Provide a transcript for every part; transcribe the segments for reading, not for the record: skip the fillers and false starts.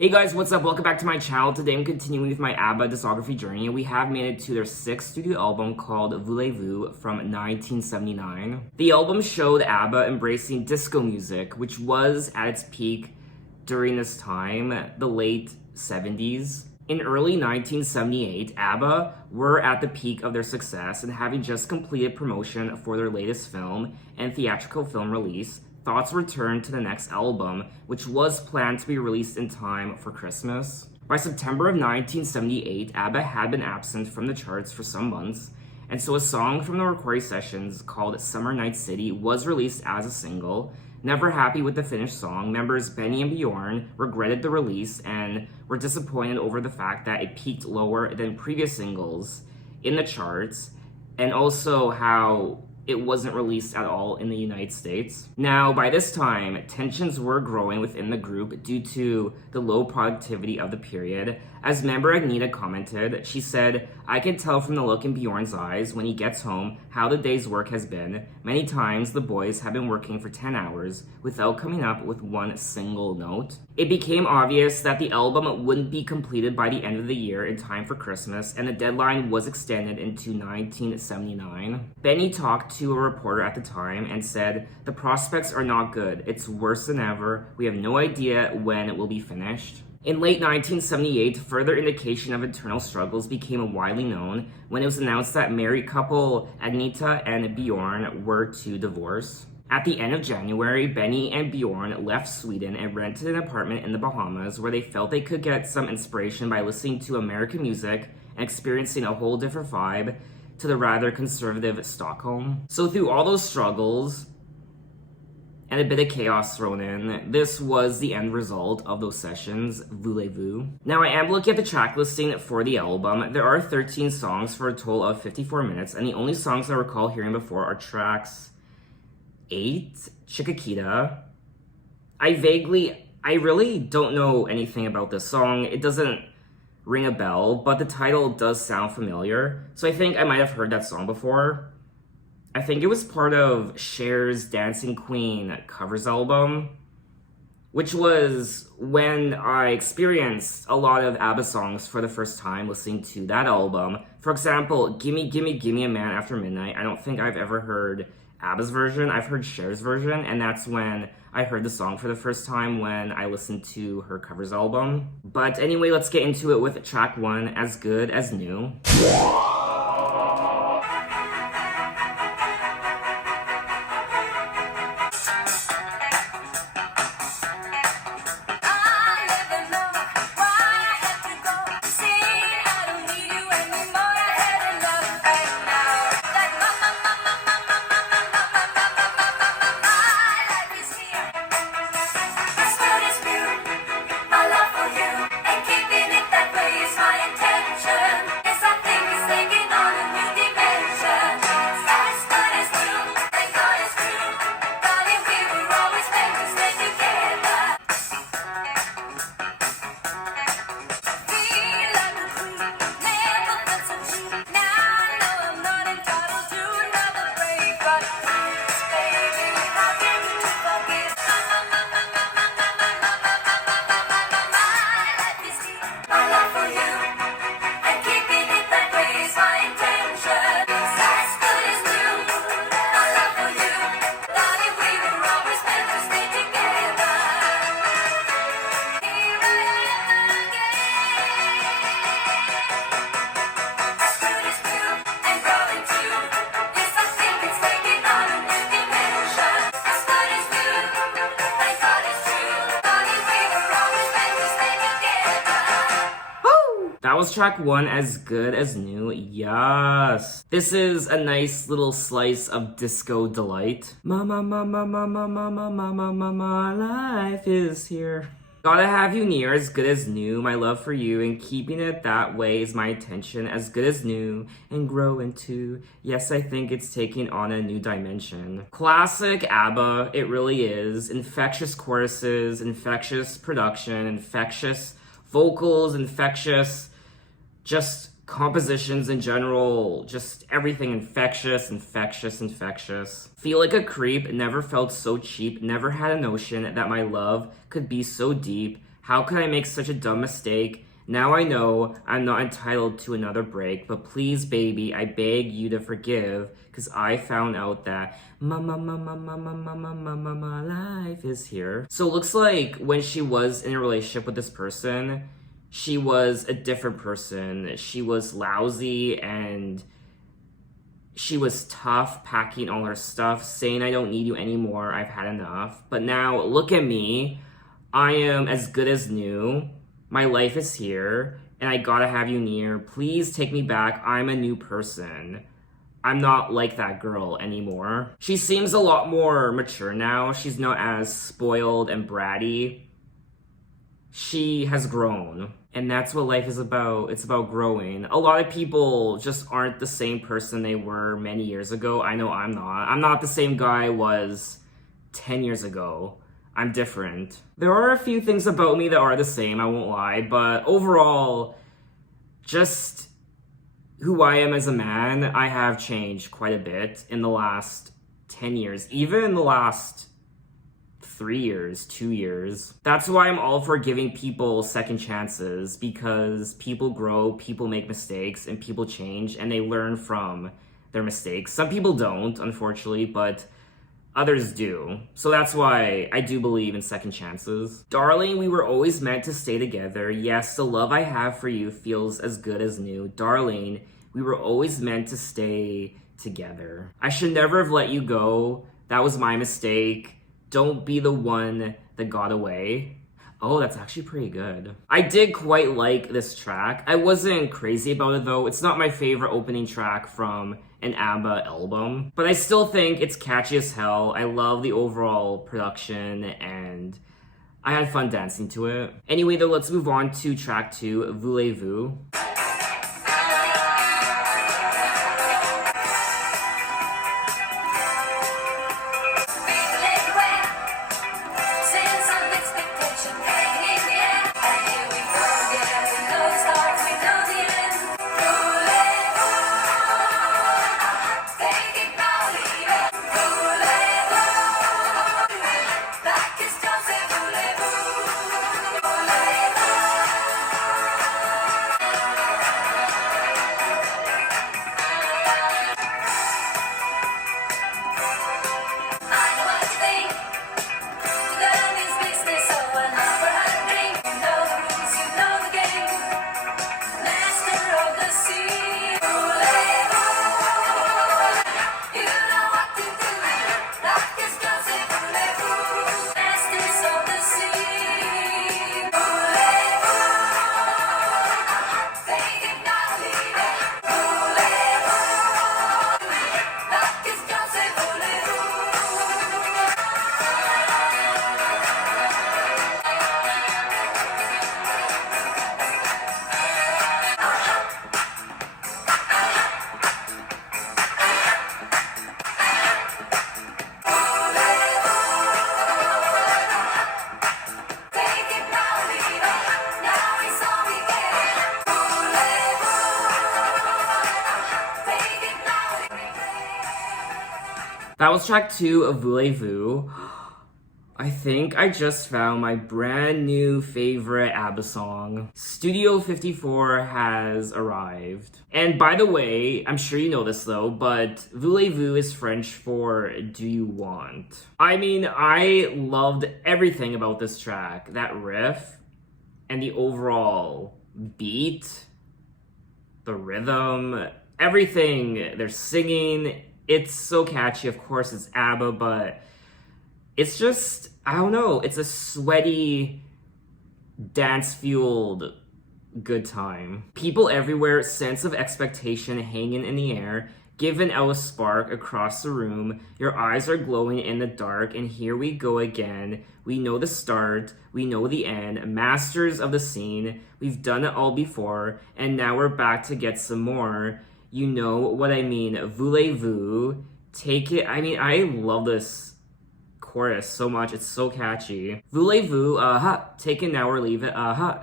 Hey guys, what's up? Welcome back to my channel. Today I'm continuing with my Abba discography journey, and we have made it to their 6th studio album called Voulez-Vous from 1979. The album showed Abba embracing disco music, which was at its peak during this time, the late 70s. In early 1978, Abba were at the peak of their success and having just completed promotion for their latest film and theatrical film release, thoughts returned to the next album, which was planned to be released in time for Christmas. By September of 1978, Abba had been absent from the charts for some months, and so a song from the recording sessions called Summer Night City was released as a single. Never happy with the finished song, members Benny and Bjorn regretted the release and were disappointed over the fact that it peaked lower than previous singles in the charts, and also how it wasn't released at all in the United States. Now, by this time, tensions were growing within the group due to the low productivity of the period. As member Agneta commented, she said, "I can tell from the look in Bjorn's eyes when he gets home how the day's work has been. Many times the boys have been working for 10 hours without coming up with one single note." It became obvious that the album wouldn't be completed by the end of the year in time for Christmas, and the deadline was extended into 1979. Benny talked to a reporter at the time and said, "The prospects are not good. It's worse than ever. We have no idea when it will be finished." In late 1978, further indication of internal struggles became widely known when it was announced that married couple Agneta and Bjorn were to divorce. At the end of January, Benny and Bjorn left Sweden and rented an apartment in the Bahamas where they felt they could get some inspiration by listening to American music and experiencing a whole different vibe to the rather conservative Stockholm. So through all those struggles and a bit of chaos thrown in, this was the end result of those sessions, Voulez-Vous. Now, I am looking at the track listing for the album. There are 13 songs for a total of 54 minutes, and the only songs I recall hearing before are tracks 8, Chiquitita. I really don't know anything about this song. It doesn't ring a bell, but the title does sound familiar, so I think I might have heard that song before. I think it was part of Cher's Dancing Queen covers album, which was when I experienced a lot of Abba songs for the first time listening to that album. For example, Gimme, Gimme, Gimme a Man After Midnight. I don't think I've ever heard Abba's version. I've heard Cher's version, and that's when I heard the song for the first time when I listened to her covers album. But anyway, let's get into it with track 1, As Good As New. That was track 1, As Good As New. Yes. This is a nice little slice of disco delight. My life is here. Gotta have you near, as good as new, my love for you, and keeping it that way is my intention, as good as new, and grow into, yes, I think it's taking on a new dimension. Classic Abba, it really is. Infectious choruses, infectious production, infectious vocals, infectious, just compositions in general, just everything infectious, infectious, infectious. Feel like a creep, never felt so cheap, never had a notion that my love could be so deep. How could I make such a dumb mistake? Now I know I'm not entitled to another break, but please, baby, I beg you to forgive, because I found out that my life is here. So it looks like when she was in a relationship with this person, she was a different person. She was lousy and she was tough, packing all her stuff, saying, I don't need you anymore, I've had enough. But now, look at me. I am as good as new. My life is here, and I gotta have you near. Please take me back. I'm a new person. I'm not like that girl anymore. She seems a lot more mature now. She's not as spoiled and bratty. She has grown. And that's what life is about. It's about growing. A lot of people just aren't the same person they were many years ago. I know I'm not. I'm not the same guy I was 10 years ago. I'm different. There are a few things about me that are the same, I won't lie, but overall, just who I am as a man, I have changed quite a bit in the last 10 years, even in the last 3 years, 2 years. That's why I'm all for giving people second chances, because people grow, people make mistakes, and people change, and they learn from their mistakes. Some people don't, unfortunately, but others do. So that's why I do believe in second chances. Darling, we were always meant to stay together. Yes, the love I have for you feels as good as new. Darling, we were always meant to stay together. I should never have let you go. That was my mistake. Don't be the one that got away. Oh, that's actually pretty good. I did quite like this track. I wasn't crazy about it though. It's not my favorite opening track from an Abba album, but I still think it's catchy as hell. I love the overall production and I had fun dancing to it. Anyway though, let's move on to track 2, Voulez-Vous. That was track 2 of Voulez-Vous. I think I just found my brand new favorite Abba song. Studio 54 has arrived. And by the way, I'm sure you know this though, but Voulez-Vous is French for do you want? I mean, I loved everything about this track. That riff and the overall beat, the rhythm, everything they're singing. It's so catchy. Of course, it's Abba, but it's just, I don't know, it's a sweaty, dance-fueled good time. People everywhere, sense of expectation hanging in the air, giving out a spark across the room. Your eyes are glowing in the dark, and here we go again. We know the start, we know the end, masters of the scene. We've done it all before, and now we're back to get some more. You know what I mean. Voulez-Vous, take it. I mean, I love this chorus so much. It's so catchy. Voulez-Vous, take it now or leave it,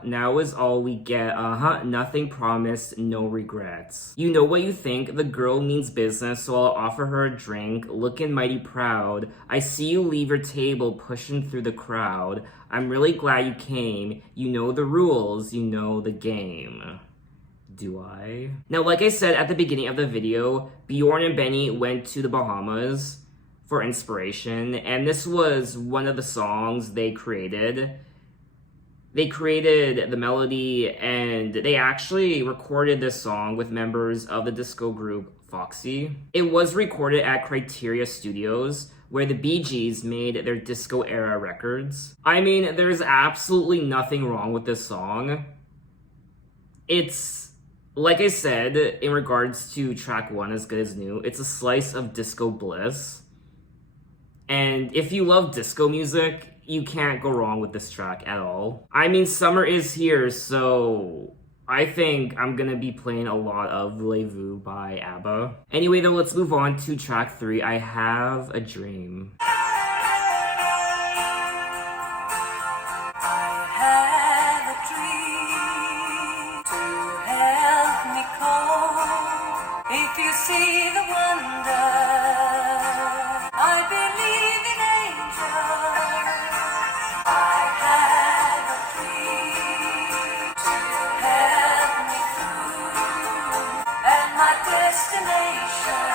now is all we get, nothing promised, no regrets. You know what you think, the girl means business, so I'll offer her a drink, looking mighty proud. I see you leave your table, pushing through the crowd. I'm really glad you came, you know the rules, you know the game. Do I? Now, like I said at the beginning of the video, Bjorn and Benny went to the Bahamas for inspiration, and this was one of the songs they created. They created the melody, and they actually recorded this song with members of the disco group Foxy. It was recorded at Criteria Studios, where the Bee Gees made their disco era records. I mean, there's absolutely nothing wrong with this song. It's, like I said, in regards to track 1, As Good As New, it's a slice of disco bliss. And if you love disco music, you can't go wrong with this track at all. I mean, summer is here, so I think I'm gonna be playing a lot of Voulez-Vous by Abba. Anyway, though, let's move on to track 3, I Have a Dream. If you see the wonder, I believe in angels. I have a dream to help me through, and my destination,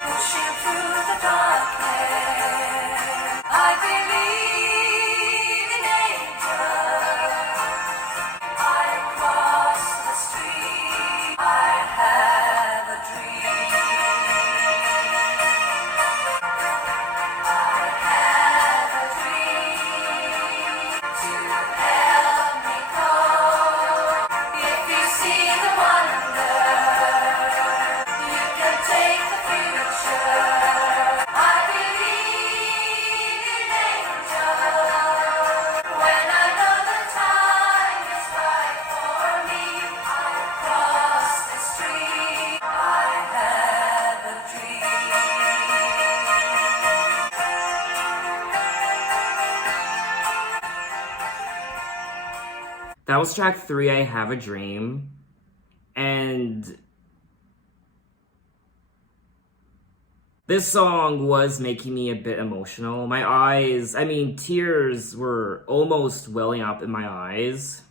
pushing through the darkness. I believe in angels. I cross the street. I have a dream. I have a dream to help me go. If you see the wonder, you can take the future. I believe in angels. When I know the time is right for me, I cross the street. I have a dream. That was track 3, I Have a Dream. And this song was making me a bit emotional. My eyes, I mean, tears were almost welling up in my eyes.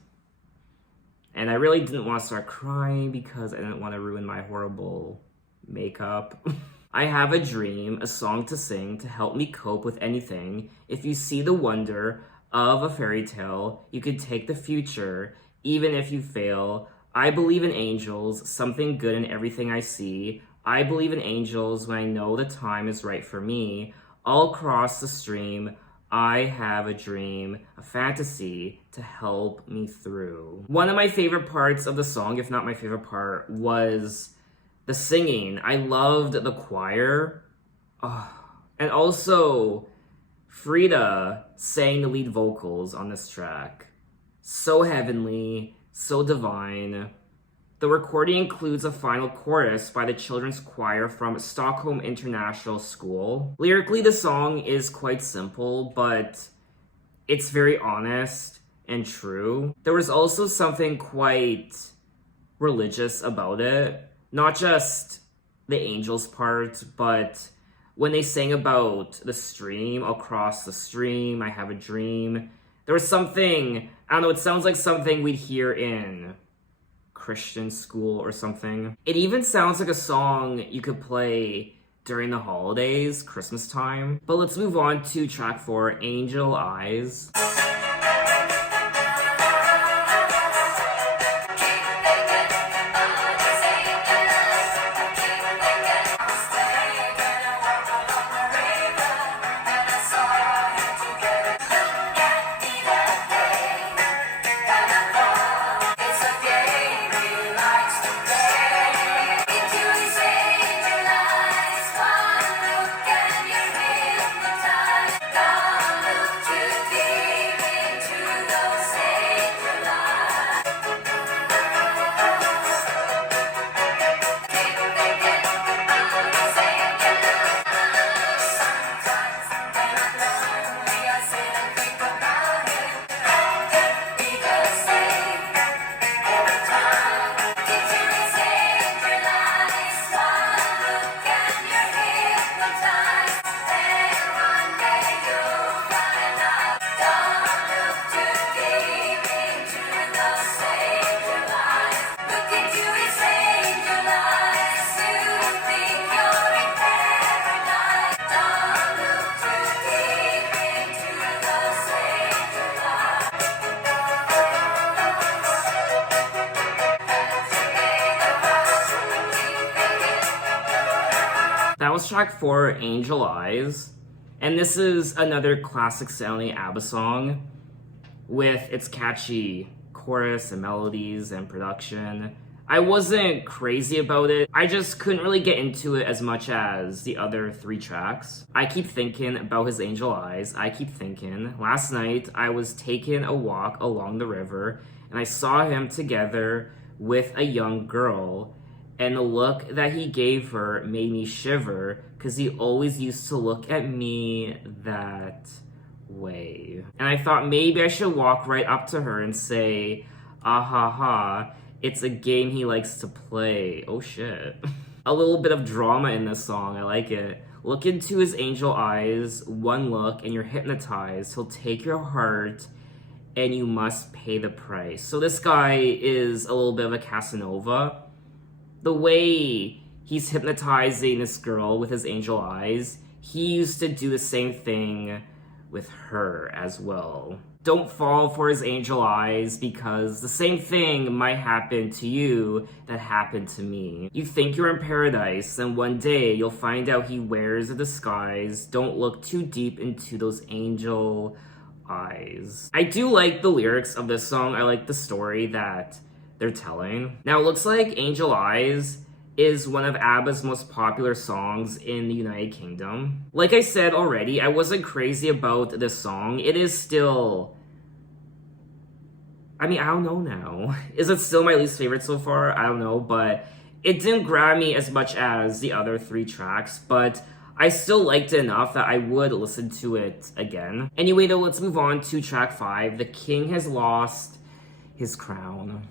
And I really didn't want to start crying because I didn't want to ruin my horrible makeup. I have a dream, a song to sing to help me cope with anything. If you see the wonder of a fairy tale, you could take the future, even if you fail. I believe in angels, something good in everything I see. I believe in angels when I know the time is right for me. I'll cross the stream. I have a dream, a fantasy to help me through. One of my favorite parts of the song, if not my favorite part, was the singing. I loved the choir. And also, Frida sang the lead vocals on this track. So heavenly, so divine. The recording includes a final chorus by the children's choir from Stockholm International School. Lyrically, the song is quite simple, but it's very honest and true. There was also something quite religious about it. Not just the angels part, but when they sang about the stream, I'll cross the stream, I have a dream. There was something, I don't know, it sounds like something we'd hear in Christian school or something. It even sounds like a song you could play during the holidays, Christmas time. But let's move on to track 4, Angel Eyes. That was track 4, Angel Eyes. And this is another classic sounding ABBA song with its catchy chorus and melodies and production. I wasn't crazy about it. I just couldn't really get into it as much as the other 3 tracks. I keep thinking about his angel eyes. I keep thinking. Last night, I was taking a walk along the river and I saw him together with a young girl. And the look that he gave her made me shiver because he always used to look at me that way. And I thought maybe I should walk right up to her and say, ah ha ha, it's a game he likes to play. Oh shit. A little bit of drama in this song, I like it. Look into his angel eyes, one look, and you're hypnotized. He'll take your heart, and you must pay the price. So this guy is a little bit of a Casanova. The way he's hypnotizing this girl with his angel eyes, he used to do the same thing with her as well. Don't fall for his angel eyes because the same thing might happen to you that happened to me. You think you're in paradise, and one day you'll find out he wears a disguise. Don't look too deep into those angel eyes. I do like the lyrics of this song. I like the story that they're telling. Now, it looks like Angel Eyes is one of ABBA's most popular songs in the United Kingdom. Like I said already, I wasn't crazy about this song. It is still... I don't know now. Is it still my least favorite so far? I don't know, but it didn't grab me as much as the other 3 tracks, but I still liked it enough that I would listen to it again. Anyway, though, let's move on to track 5, The King Has Lost His Crown.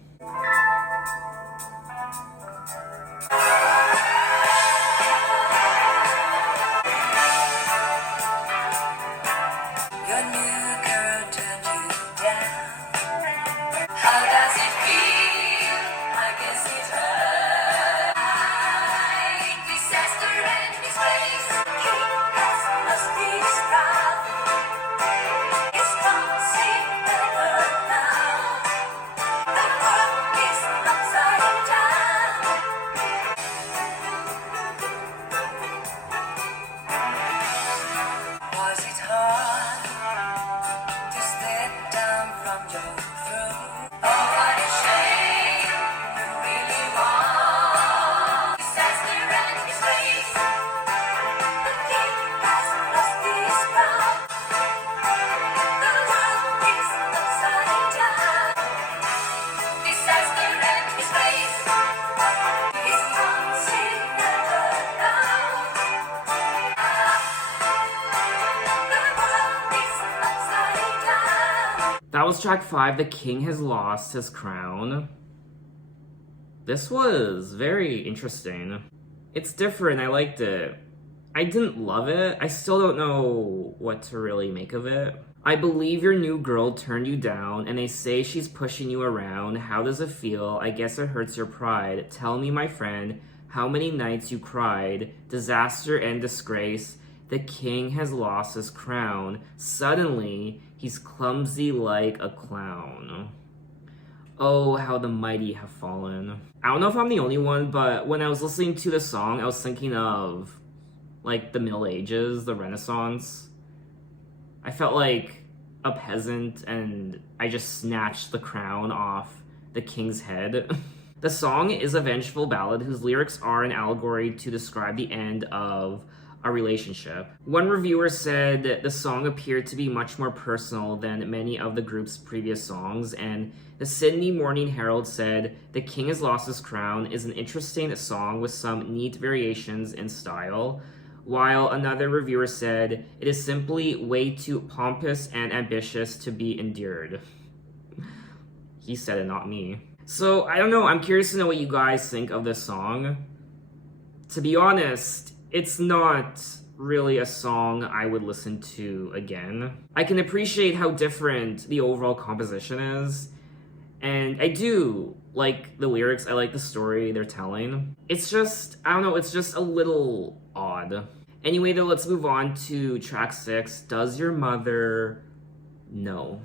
Your new girl turned you down. How does it feel? I guess it hurts. Disaster and disgrace. King has lost his crown. His conceit never now. The world is upside down. Was it hard to step down from your throne? Oh, what a shame, you really want disaster and disgrace. The king has lost his crown. The world is upside down. Disaster and disgrace. His conceit never now. The world is upside down. That was track 5, The King Has Lost His Crown. This was very interesting. It's different, I liked it. I didn't love it. I still don't know what to really make of it. I believe your new girl turned you down, and they say she's pushing you around. How does it feel? I guess it hurts your pride. Tell me, my friend, how many nights you cried. Disaster and disgrace. The king has lost his crown. Suddenly, he's clumsy like a clown. Oh, how the mighty have fallen. I don't know if I'm the only one, but when I was listening to the song, I was thinking of, like, the Middle Ages, the Renaissance. I felt like a peasant, and I just snatched the crown off the king's head. The song is a vengeful ballad whose lyrics are an allegory to describe the end of a relationship. One reviewer said the song appeared to be much more personal than many of the group's previous songs, and the Sydney Morning Herald said, "The King Has Lost His Crown is an interesting song with some neat variations in style," while another reviewer said, "It is simply way too pompous and ambitious to be endured." He said it, not me. So, I don't know, I'm curious to know what you guys think of this song. To be honest, it's not really a song I would listen to again. I can appreciate how different the overall composition is, and I do like the lyrics, I like the story they're telling. It's just, I don't know, it's just a little odd. Anyway, though, let's move on to track 6, Does Your Mother Know?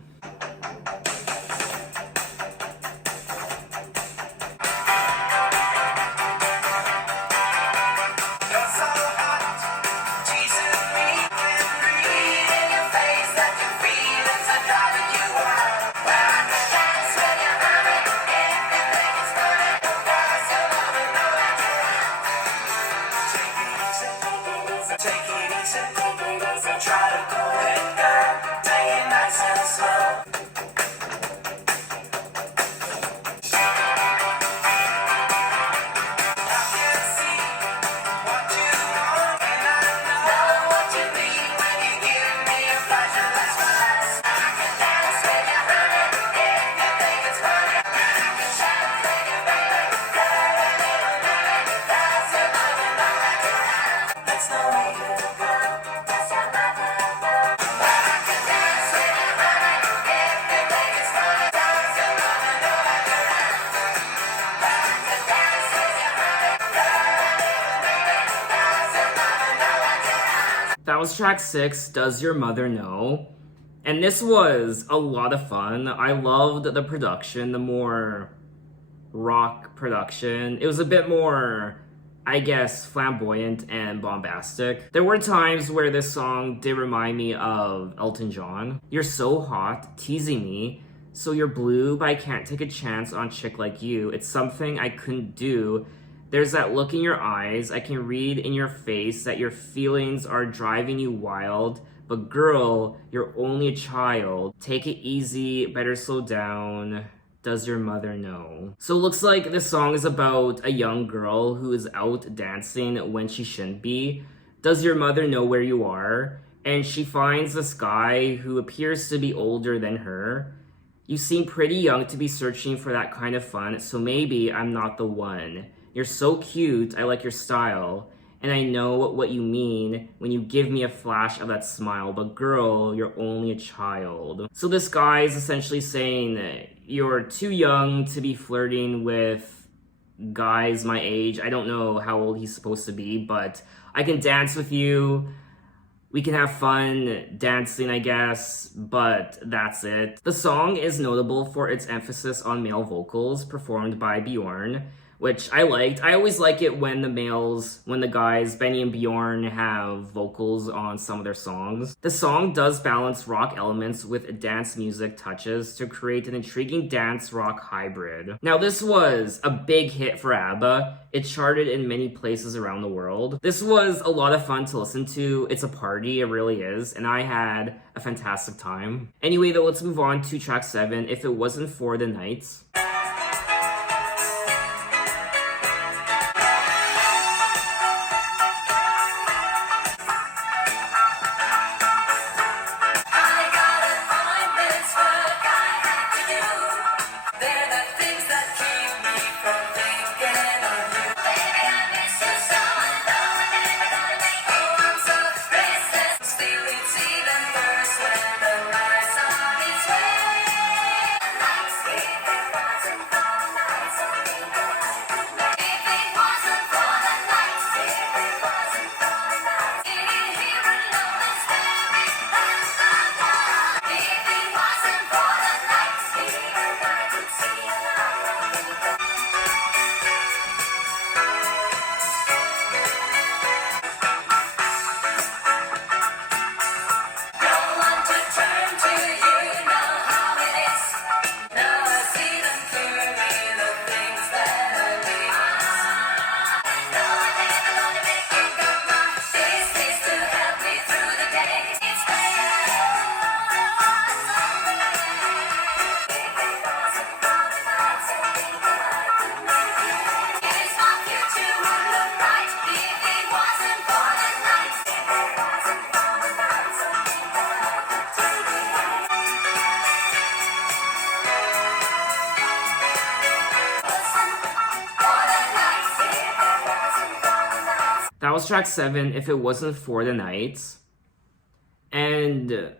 was track 6, Does Your Mother Know? And this was a lot of fun. I loved the production, the more rock production. It was a bit more, I guess, flamboyant and bombastic. There were times where this song did remind me of Elton John. You're so hot, teasing me. So you're blue, but I can't take a chance on a chick like you. It's something I couldn't do. There's that look in your eyes. I can read in your face that your feelings are driving you wild. But girl, you're only a child. Take it easy, better slow down. Does your mother know? So it looks like this song is about a young girl who is out dancing when she shouldn't be. Does your mother know where you are? And she finds this guy who appears to be older than her. You seem pretty young to be searching for that kind of fun, so maybe I'm not the one. You're so cute, I like your style. And I know what you mean when you give me a flash of that smile, but girl, you're only a child. So this guy is essentially saying you're too young to be flirting with guys my age. I don't know how old he's supposed to be, but I can dance with you. We can have fun dancing, I guess, but that's it. The song is notable for its emphasis on male vocals performed by Bjorn, which I liked. I always like it when the guys, Benny and Bjorn, have vocals on some of their songs. The song does balance rock elements with dance music touches to create an intriguing dance rock hybrid. Now, this was a big hit for Abba. It charted in many places around the world. This was a lot of fun to listen to. It's a party, it really is, and I had a fantastic time. Anyway, though, let's move on to track 7, If It Wasn't For the Nights. That was track 7, If It Wasn't For the Nights. And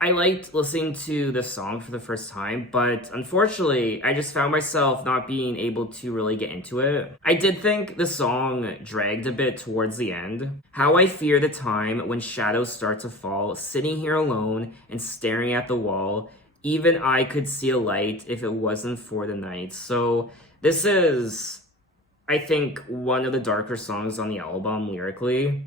I liked listening to this song for the first time, but unfortunately, I just found myself not being able to really get into it. I did think the song dragged a bit towards the end. How I fear the time when shadows start to fall, sitting here alone and staring at the wall. Even I could see a light if it wasn't for the night. So this is, I think, one of the darker songs on the album lyrically.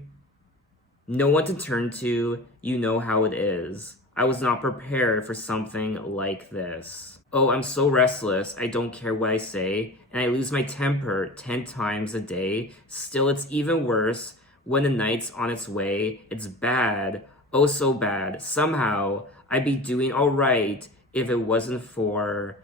No one to turn to, you know how it is. I was not prepared for something like this. Oh, I'm so restless, I don't care what I say, and I lose my temper 10 times a day. Still, it's even worse when the night's on its way. It's bad, oh so bad. Somehow, I'd be doing alright if it wasn't for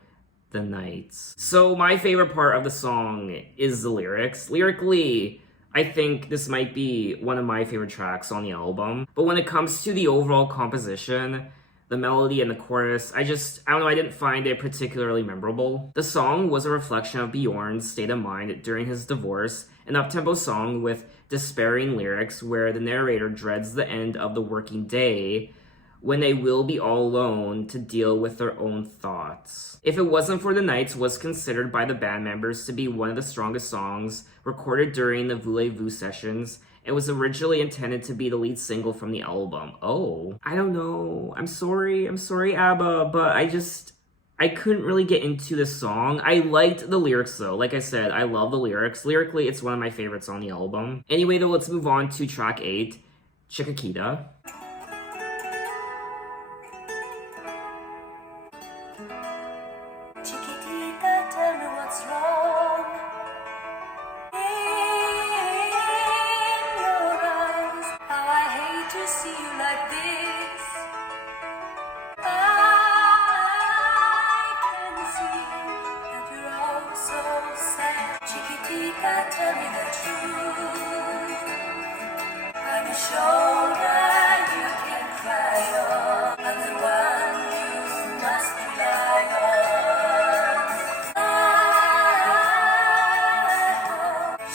the nights. So my favorite part of the song is the lyrics. Lyrically, I think this might be one of my favorite tracks on the album. But when it comes to the overall composition, the melody and the chorus, I don't know, I didn't find it particularly memorable. The song was a reflection of Bjorn's state of mind during his divorce, an up-tempo song with despairing lyrics where the narrator dreads the end of the working day when they will be all alone to deal with their own thoughts. If It Wasn't For the Nights was considered by the band members to be one of the strongest songs recorded during the Voulez-Vous sessions, It was originally intended to be the lead single from the album. Oh, I don't know. I'm sorry, ABBA, but I couldn't really get into this song. I liked the lyrics though. Like I said, I love the lyrics. Lyrically, it's one of my favorites on the album. Anyway, though, let's move on to track 8, Chiquitita. Chiquitita, tell me what's wrong in your eyes. How I hate to see you like this. I can see that you're all so sad. Chiquitita, tell me the truth. I'm a shoulder you can cry on. I'm the one you must rely on.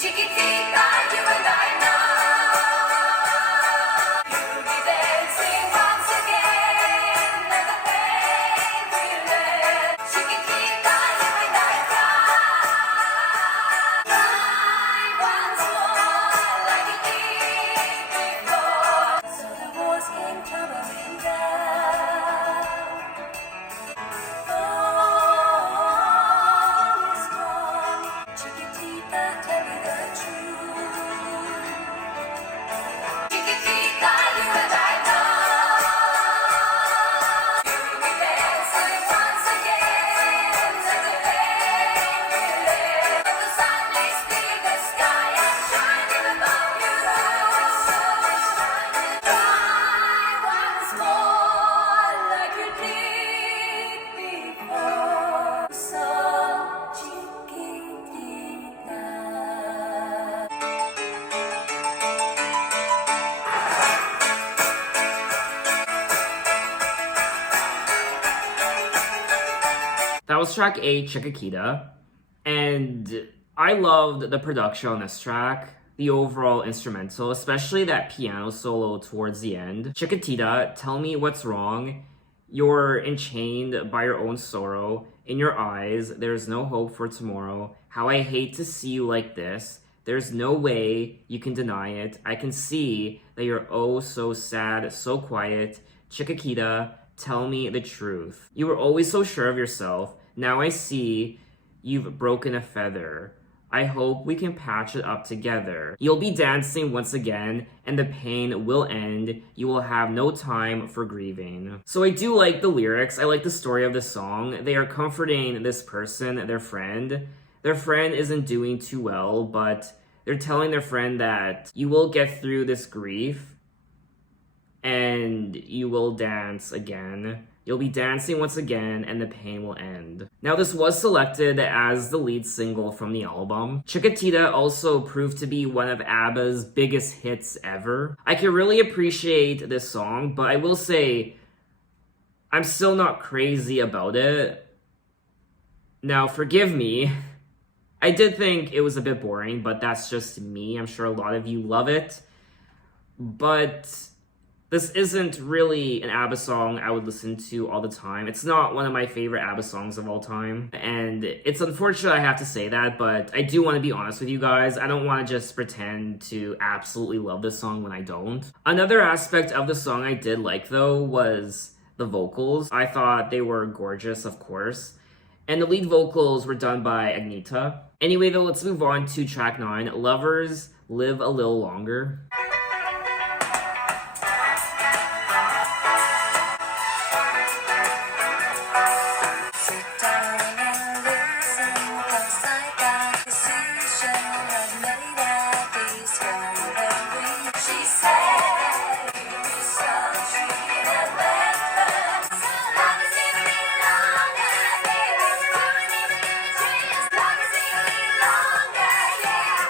Chiquitita, you and I know you'll be dancing once again, and the pain will end. Chiquitita, you and I cry once more like you did before. So the walls came tumbling down. All is gone. Chiquitita, tell me the truth. Chiquitita, you and I know you'll be dancing once again, and the pain will end. But the sun may split the sky and shining above you. So shine and try once more like you did before. So Chiquitita. That was track 8, Chiquitita. And I loved the production on this track, the overall instrumental, especially that piano solo towards the end. Chiquitita, tell me what's wrong. You're enchained by your own sorrow. In your eyes, there's no hope for tomorrow. How I hate to see you like this. There's no way you can deny it. I can see that you're oh so sad, so quiet. Chiquitita, tell me the truth. You were always so sure of yourself. Now I see you've broken a feather. I hope we can patch it up together. You'll be dancing once again, and the pain will end. You will have no time for grieving. So I do like the lyrics. I like the story of the song. They are comforting this person, their friend. Their friend isn't doing too well, but they're telling their friend that you will get through this grief and you will dance again. You'll be dancing once again, and the pain will end. Now, this was selected as the lead single from the album. Chiquitita also proved to be one of ABBA's biggest hits ever. I can really appreciate this song, but I will say, I'm still not crazy about it. Now, forgive me. I did think it was a bit boring, but that's just me. I'm sure a lot of you love it. But this isn't really an ABBA song I would listen to all the time. It's not one of my favorite ABBA songs of all time. And it's unfortunate I have to say that, but I do want to be honest with you guys. I don't want to just pretend to absolutely love this song when I don't. Another aspect of the song I did like, though, was the vocals. I thought they were gorgeous, of course. And the lead vocals were done by Agneta. Anyway, though, let's move on to track 9, Lovers Live a Little Longer. Sit down and listen, 'cause I got a decision I've made at this one. She said, "You be so sweet and better. So long as you live longer, baby. Long as you live trees, long as you live longer, yeah."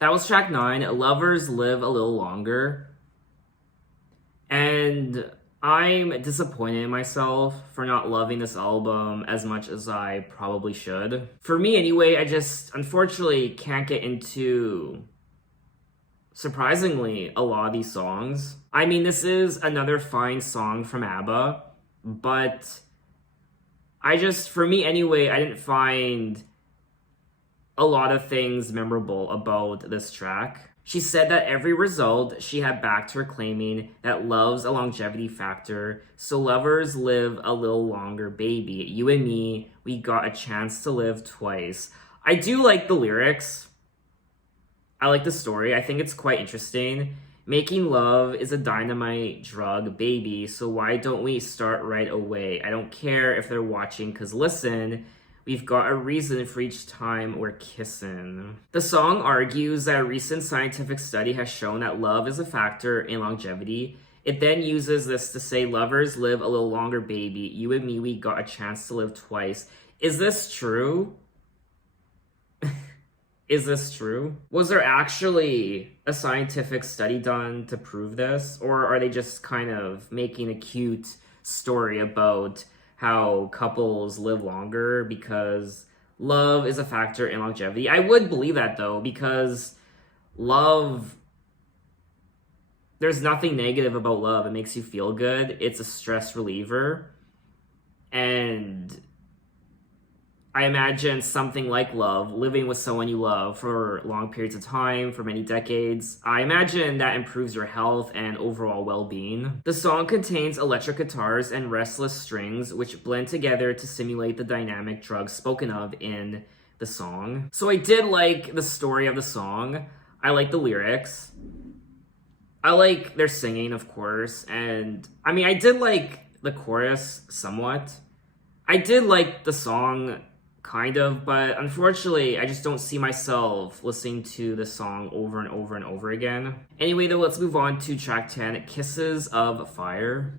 That was track 9, Lovers Live a Little Longer. And I'm disappointed in myself for not loving this album as much as I probably should. For me anyway, I just unfortunately can't get into, surprisingly, a lot of these songs. I mean, this is another fine song from Abba, but for me anyway, I didn't find a lot of things memorable about this track. She said that every result she had backed her claiming that love's a longevity factor, so lovers live a little longer, baby. You and me, we got a chance to live twice. I do like the lyrics. I like the story. I think it's quite interesting. Making love is a dynamite drug, baby, so why don't we start right away? I don't care if they're watching, cause listen, we've got a reason for each time we're kissing. The song argues that a recent scientific study has shown that love is a factor in longevity. It then uses this to say lovers live a little longer, baby. You and me, we got a chance to live twice. Is this true? Is this true? Was there actually a scientific study done to prove this? Or are they just kind of making a cute story about how couples live longer because love is a factor in longevity? I would believe that though, because love, there's nothing negative about love. It makes you feel good. It's a stress reliever. And I imagine something like love, living with someone you love for long periods of time, for many decades, I imagine that improves your health and overall well-being. The song contains electric guitars and restless strings, which blend together to simulate the dynamic drugs spoken of in the song. So I did like the story of the song. I like the lyrics. I like their singing, of course. And I mean, I did like the chorus somewhat. I did like the song kind of, but unfortunately, I just don't see myself listening to the song over and over and over again. Anyway, though, let's move on to track 10, Kisses of Fire.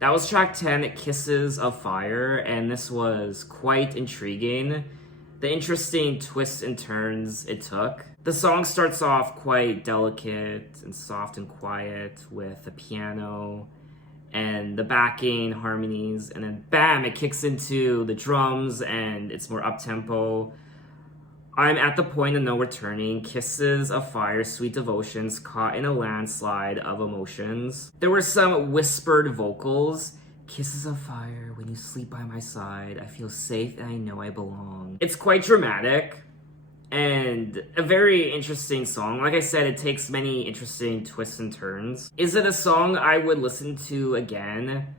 That was track 10, Kisses of Fire, and this was quite intriguing. The interesting twists and turns it took. The song starts off quite delicate and soft and quiet with the piano and the backing harmonies, and then bam, it kicks into the drums and it's more up-tempo. I'm at the point of no returning, kisses of fire, sweet devotions, caught in a landslide of emotions. There were some whispered vocals. Kisses of fire, when you sleep by my side, I feel safe and I know I belong. It's quite dramatic and a very interesting song. Like I said, it takes many interesting twists and turns. Is it a song I would listen to again?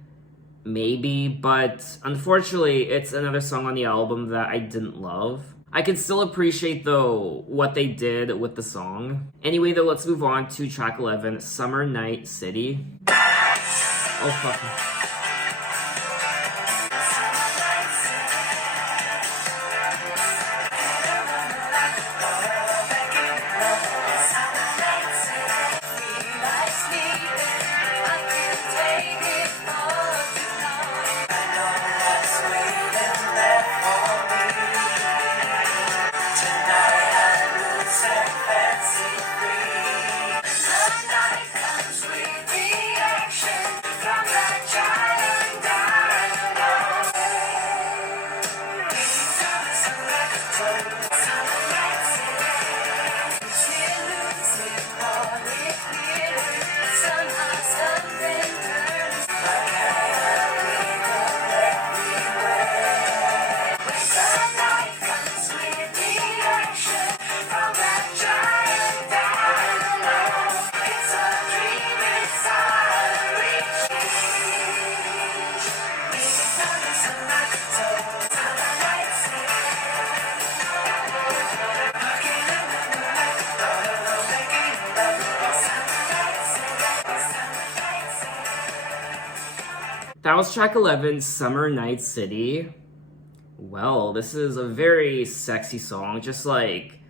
Maybe, but unfortunately, it's another song on the album that I didn't love. I can still appreciate, though, what they did with the song. Anyway, though, let's move on to track 11, Summer Night City. Oh, fuck. That was track 11, Summer Night City. Well, this is a very sexy song, just like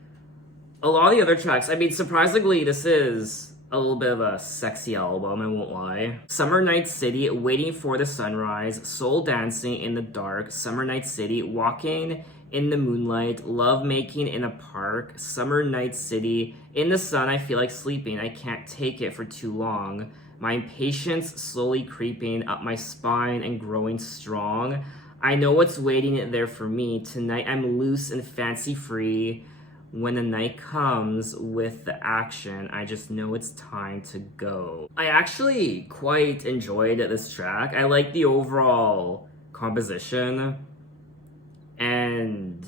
a lot of the other tracks. I mean, surprisingly, this is a little bit of a sexy album, I won't lie. Summer Night City, Waiting for the Sunrise, Soul Dancing in the Dark, Summer Night City, Walking in the Moonlight, Love Making in a Park, Summer Night City, In the Sun, I Feel Like Sleeping, I Can't Take It for Too Long, My Impatience Slowly Creeping Up My Spine and Growing Strong, I Know What's Waiting There for Me, Tonight I'm Loose and Fancy Free, When the Night Comes with the Action, I Just Know It's Time to Go. I actually quite enjoyed this track. I like the overall composition, and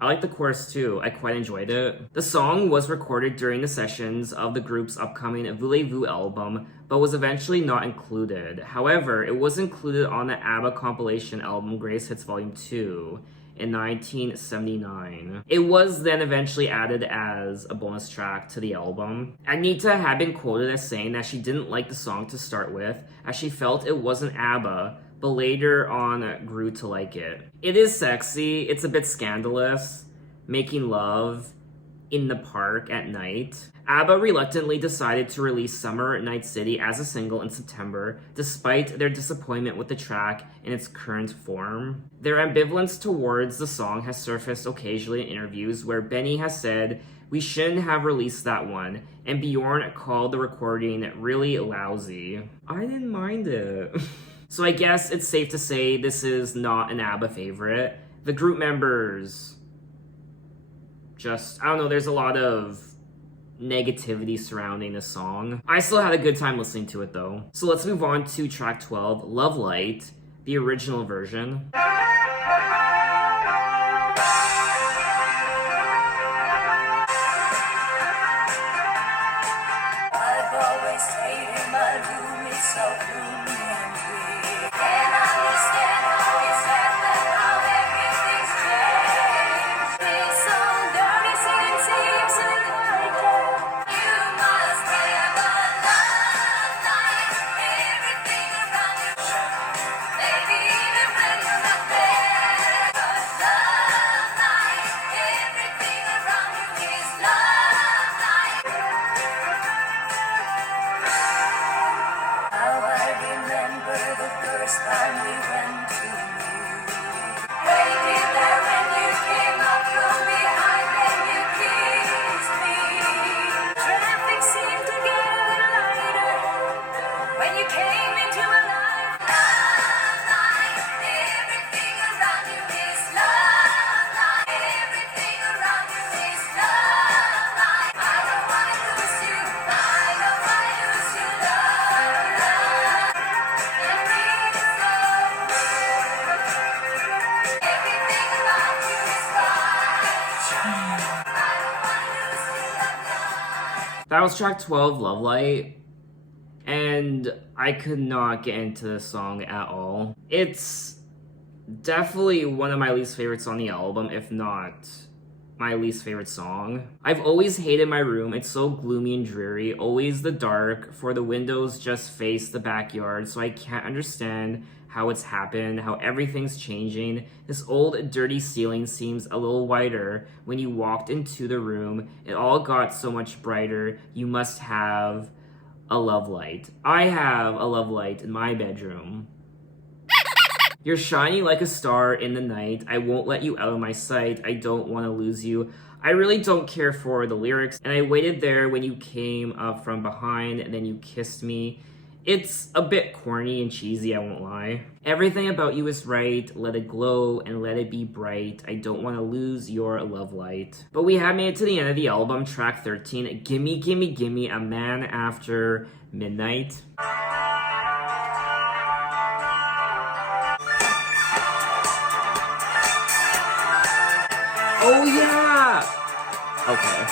I like the chorus too. I quite enjoyed it. The song was recorded during the sessions of the group's upcoming Voulez-Vous album, but was eventually not included. However, it was included on the Abba compilation album Greatest Hits Volume 2 in 1979. It was then eventually added as a bonus track to the album. Anita had been quoted as saying that she didn't like the song to start with, as she felt it wasn't Abba, but later on grew to like it. It is sexy, it's a bit scandalous, making love in the park at night. Abba reluctantly decided to release Summer Night City as a single in September, despite their disappointment with the track in its current form. Their ambivalence towards the song has surfaced occasionally in interviews where Benny has said, "We shouldn't have released that one," and Bjorn called the recording really lousy. I didn't mind it. So I guess it's safe to say this is not an ABBA favorite. The group members just, I don't know, there's a lot of negativity surrounding this song. I still had a good time listening to it though. So let's move on to track 12, Love Light, the original version. I've always hated my room, it's so gloomy and weird. Can't understand how it's happened, how everything's changed. This song dirty, singing seems to like it. You must have a love light, everything around you. Maybe even when you're not there. But love light, everything around you is love light. How I remember the first time we went to meet. Waiting there when you came up from behind and you kissed me. Traffic seemed to get a little lighter when you came into my life. Love light, everything around you is love light. Everything around you is love light. I don't wanna lose you. I don't wanna lose you, love, love. Everything about you is right. I don't wanna lose you, love, love. That was track 12, Love Light, and I could not get into this song at all. It's definitely one of my least favorites on the album, if not my least favorite song. I've always hated my room. It's so gloomy and dreary, always the dark, for the windows just face the backyard, so I can't understand how it's happened, how everything's changing. This old dirty ceiling seems a little whiter when you walked into the room. It all got so much brighter. You must have a love light. I have a love light in my bedroom. You're shining like a star in the night. I won't let you out of my sight. I don't want to lose you. I really don't care for the lyrics. And I waited there when you came up from behind and then you kissed me. It's a bit corny and cheesy, I won't lie. Everything about you is right. Let it glow and let it be bright. I don't want to lose your love light. But we have made it to the end of the album, track 13, Gimme, Gimme, Gimme, A Man After Midnight. Oh yeah! Okay.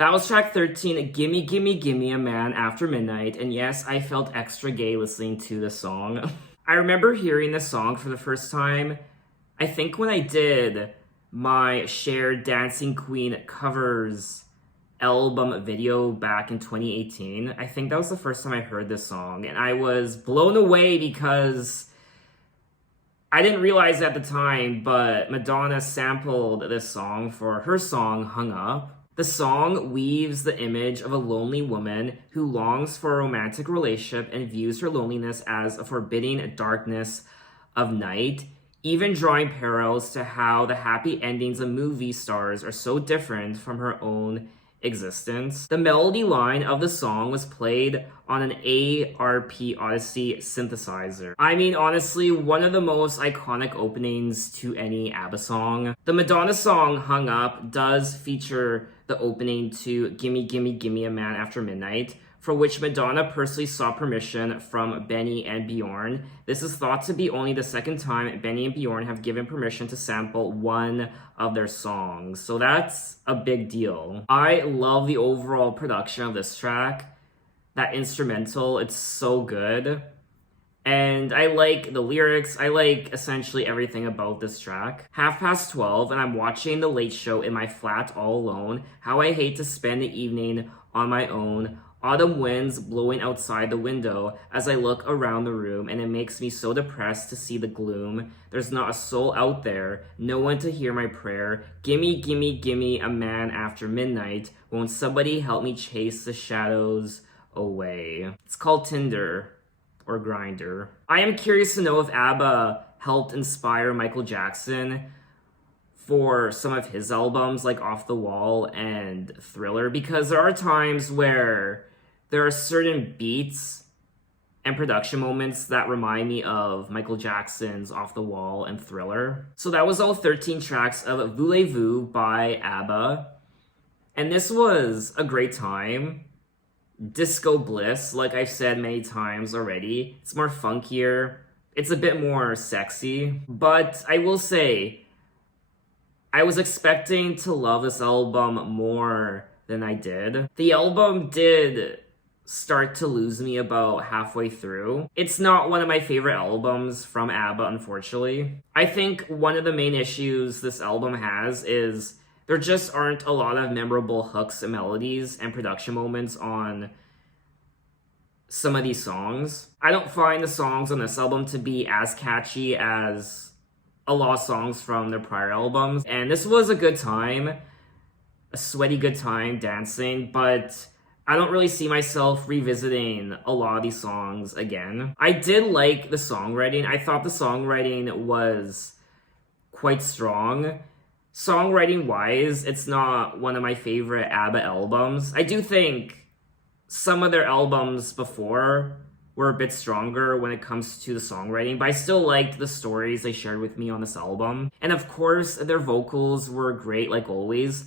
That was track 13, Gimme, Gimme, Gimme, A Man After Midnight. And yes, I felt extra gay listening to this song. I remember hearing this song for the first time, I think when I did my shared Dancing Queen covers album video back in 2018. I think that was the first time I heard this song, and I was blown away because I didn't realize at the time, but Madonna sampled this song for her song Hung Up. The song weaves the image of a lonely woman who longs for a romantic relationship and views her loneliness as a forbidding darkness of night, even drawing parallels to how the happy endings of movie stars are so different from her own existence. The melody line of the song was played on an ARP Odyssey synthesizer. I mean, honestly, one of the most iconic openings to any ABBA song. The Madonna song Hung Up does feature the opening to Gimme, Gimme, Gimme, A Man After Midnight, for which Madonna personally sought permission from Benny and Bjorn. This is thought to be only the second time Benny and Bjorn have given permission to sample one of their songs, so that's a big deal. I love the overall production of this track. That instrumental, it's so good. And I like the lyrics, I like essentially everything about this track. 12:30, and I'm watching The Late Show in my flat all alone. How I hate to spend the evening on my own. Autumn winds blowing outside the window as I look around the room, and it makes me so depressed to see the gloom. There's not a soul out there, no one to hear my prayer. Gimme, gimme, gimme, a man after midnight. Won't somebody help me chase the shadows away? It's called Tinder or Grindr. I am curious to know if ABBA helped inspire Michael Jackson for some of his albums like Off the Wall and Thriller, because there are times where there are certain beats and production moments that remind me of Michael Jackson's Off the Wall and Thriller. So that was all 13 tracks of Voulez-Vous by ABBA. And this was a great time. Disco bliss, like I've said many times already. It's more funkier. It's a bit more sexy. But I will say, I was expecting to love this album more than I did. The album did start to lose me about halfway through. It's not one of my favorite albums from ABBA, unfortunately. I think one of the main issues this album has is there just aren't a lot of memorable hooks and melodies and production moments on some of these songs. I don't find the songs on this album to be as catchy as a lot of songs from their prior albums. And this was a good time, a sweaty good time dancing, but I don't really see myself revisiting a lot of these songs again. I did like the songwriting. I thought the songwriting was quite strong. Songwriting-wise, it's not one of my favorite ABBA albums. I do think some of their albums before were a bit stronger when it comes to the songwriting, but I still liked the stories they shared with me on this album. And of course, their vocals were great, like always.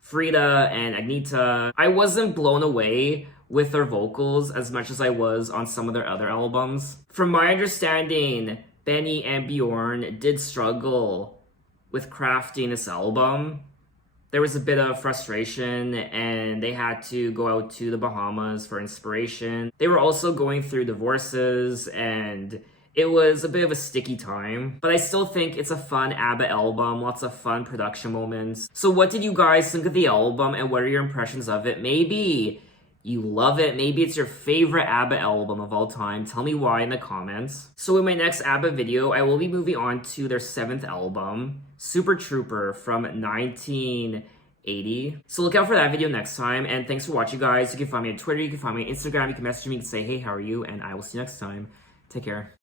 Frida and Agneta. I wasn't blown away with their vocals as much as I was on some of their other albums. From my understanding, Benny and Bjorn did struggle with crafting this album. There was a bit of frustration and they had to go out to the Bahamas for inspiration. They were also going through divorces and it was a bit of a sticky time, but I still think it's a fun ABBA album, lots of fun production moments. So what did you guys think of the album and what are your impressions of it? Maybe you love it, maybe it's your favorite ABBA album of all time. Tell me why in the comments. So in my next ABBA video, I will be moving on to their 7th album, Super Trooper from 1980. So look out for that video next time, and thanks for watching, guys. You can find me on Twitter, you can find me on Instagram, you can message me and say, hey, how are you? And I will see you next time. Take care.